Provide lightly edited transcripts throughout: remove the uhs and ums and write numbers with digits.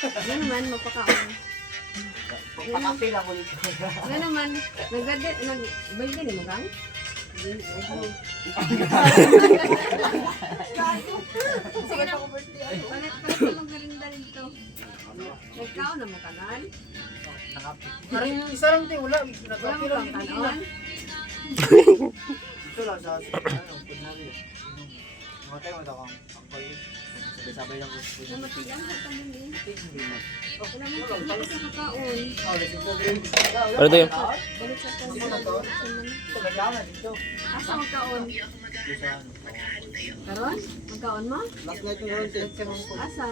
Ano naman, magpakaon. Pakapil ako dito. Ano naman, nag-balde ni mo kang? Sige na, palit ka magalinda dito. Nagkaon na mo kanan? Parang isa lang tayo, wala. Wala mo Nagkapil kang lang yung kanon? Ito lang sa kunwari. Matay mo ito kang pagpagin. Sabay-sabay lang ko. Namatigang ka kami ni. Hindi mo. Wala mo kang kakaon. Ano to yun? Balik sa kaon. Ito, naglaman dito. Asa magkaon? Karon? Magkaon mo? Last night yung ron, tent mo ko. Asa?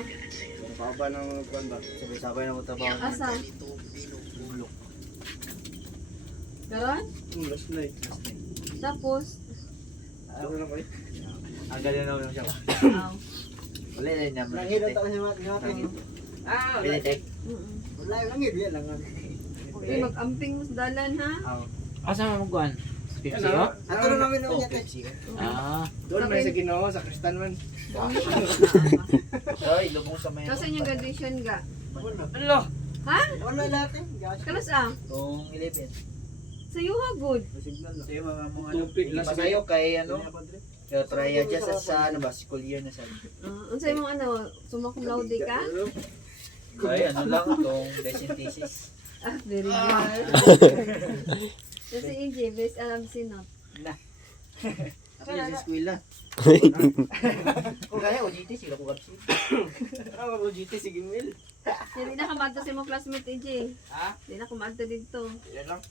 Baba ng mga kwan ba? Sabay-sabay lang ko trabaho. Asa? Bulok. Karon? Last night. Tapos? Ano lang kayo? Ang galing na lang siya. Aw. Wala na niya. Langit ang siya mga Ah, Pinitek. Wala yung langit, yan lang. Okay, mag-amping mo sa dalan ha. Asa mo guan? Pepsi oh? Ato na namin Oh, naman Pepsi. Ah. Doon may sa Ginoo, sa Kristan man. Ay, lubong sa may. Kasi yung graduation ga. Ano? Ha? Wala lahat eh. Gas. Kalas ah? Kung 11. Sa iyo ha, good. Signal lang. Sa'yo mga Tupig lang sa Pasayo kay ano? Kaya try dyan sa ano ba? School year na sabi. Unsay mong ano, sumakum laude ka? Ay, ano lang itong basic thesis. Ah, very good. Kasi EJ, best alam sinot. Ako yan sa school na. Kung kaya, OGT, sila ko kapsi. Ako ko GT, sige Mil. Hindi na kamadto sa mong classmate EJ. Ha? Hindi na kumadto dito. Yan lang.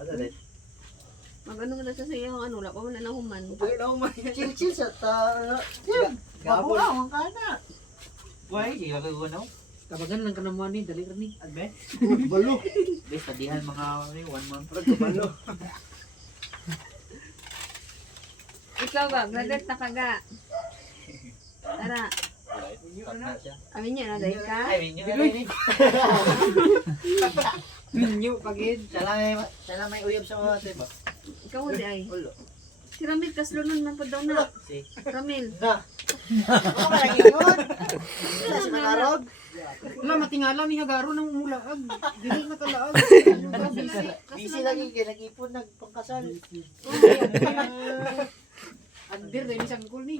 Ano rin? Mag-ano na sa iyo ano, wala pa mo na nahuman. Pagod ako man. Chill sa ta... Gabon. Ang kana. Why? Sila ko ano? Tabagan lang ka naman ni, dali rin ni. Adbe? Balo. Bes, tadihan mga 1 month. Balo. Ikaw ga, graduate na ka ga. Tara, Tanda siya. amin niya na dahil ka. Ay, minyo na rin. Minyo pagid. Siya lang may uyab sa mga ate ba? Ikaw mo di ay. Ulo. Si Ramil kaslunan man po daw na. Si. Ramil. Na. Ano ka lang yun? Wala si Manarog. Wala matingala mi hagaro nang umulaag. Dili na kalaag. Busy lagi kaya nag-ipon, nagpangkasal. Andir dahil isang cool ni.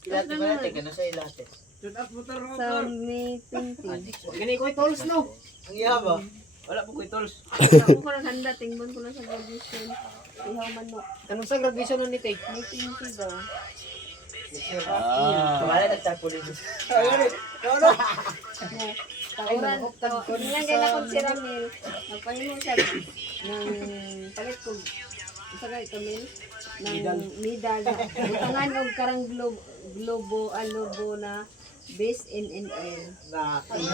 Ilate ba natin? Gano'n sa ilate? Shoot up mo taro. Sa May 20. Gani ko tolls no. Ang ihaba. Wala po ko tolls. Ako ko lang handa, tingbon ko lang sa graduation. Ihaw manok. Kanang sa graduation ni tay. May 20 daw. Wala nagtagpulin. Ayun eh. Ano? Tauran. Niyan kaya na si Ramil. Nagpahingo siya ng palit ko. Isa ka ito, Mil? Ng medal. Butangan og karang globo na based in NL. Na. Tapos,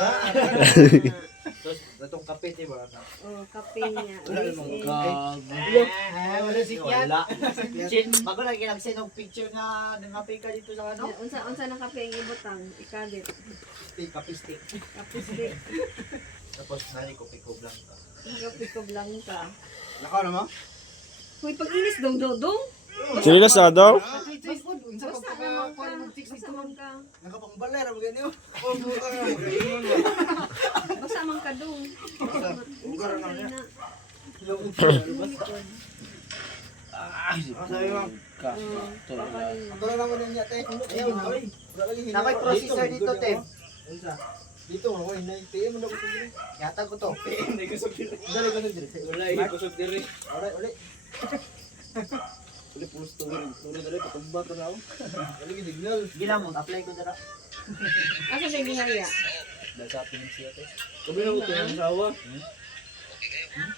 itong kape, diba? Oh, kape niya. Based in Wala si Kian. Wala. Bago lang kinagsin ng picture na nangape ka dito sa ano? Unsa na kape ang ibutang? Ikalit. Kape stick. Kape stick. Tapos, nari ko piko blanca. Kape ko blanca. Nakaw na mo? Uy, pag-inis dong dodong. Sinilas na daw? Tweet food unsa Basta pag naman ka. mag-fix Basta dito. man ka. Nakapangbalay ra mo ganyo. Basta man ka dong. Hindi ka na. Sabi mo. Ako na naman niya te. Ayun, oy. Wala lagi hinay. Nakay processor dito, te. Unsa? Dito mo, oy, nay. Tiyan mo na ko dire. Yata ko to. Hindi ko sabi. Dali ko dire. Wala kusog dire. Uli. Uli pulos to rin. Uli dali patumba to na ako. Dali signal. Gila mo, apply ko dara. Asa sa ginaya? Dahil sa pinig siya, te. Sabi na ko to yung sawa.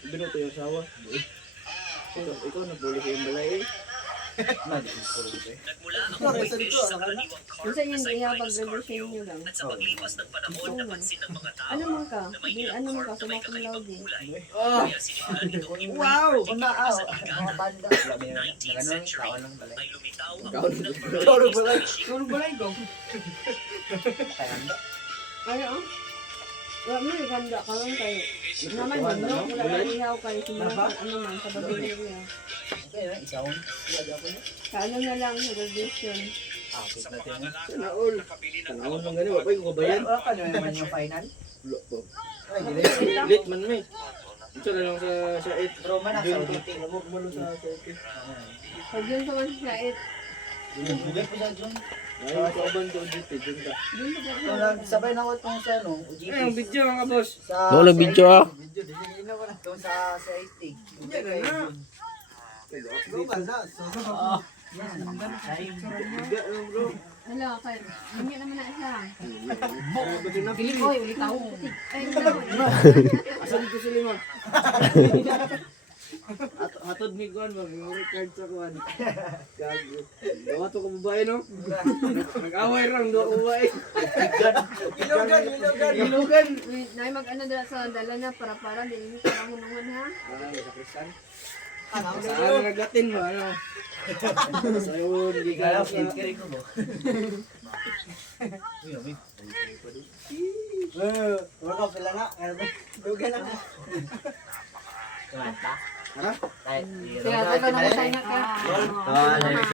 Sabi na ko to yung sawa. Ikaw na buli ko yung balay eh. Na, di ko puro te. Ikaw kaysa dito. Unsa yung ihapag graduation niyo lang? Ano man ka? Ano man ka? Sumakong laude. Wow! Una, mga banda. Nagano, kawan ng balay. Tulog balay. Tulog balay go. Kayanda. Ay, oh. Wala mo yung ganda ka lang kayo. Naman ba, no? Wala na ihaw kayo. Sumasa, ano man, sa babilya. Okay, isa akong. Kaano na lang sa graduation. Apit natin mo. Sana all. Tanawon lang gani, wapay ko kabayan. Wala ka naman yung final. Wala po. Ay, dili. Late man may. Ito na lang sa 8. Pero man June sa pa. auditing. Lamok mo lang sa 8. Pag yun sa man sa it, Bugay po sa June. Ay, kauban to dito, June ka. yun sa So, sabay na ako itong sa ano, Ay, ang video mga boss. Sa Wala video ah. Video, hindi ko na itong sa 80. Yan na na. Oo. Yan. Biga lang bro. Hello, kay. Hindi naman na siya. Pati na Bili ko, ulit ako. Ay, no. Asan dito si Lima? Hatod ni Juan, memory card sa Juan. Gago. Dawa to ka babae, no? Nag-away lang, dawa babae. Ilugan. Nay mag-ano dala sa dala na para din mo para hunungan ha. Ay, sa Kristan. Saan nag-Latin mo, ano? Sa'yo, hindi ka sa... Wala ka pala nga. Dugan ako. Ano? Kahit, Kaya dala na sa inyo ka. Ah,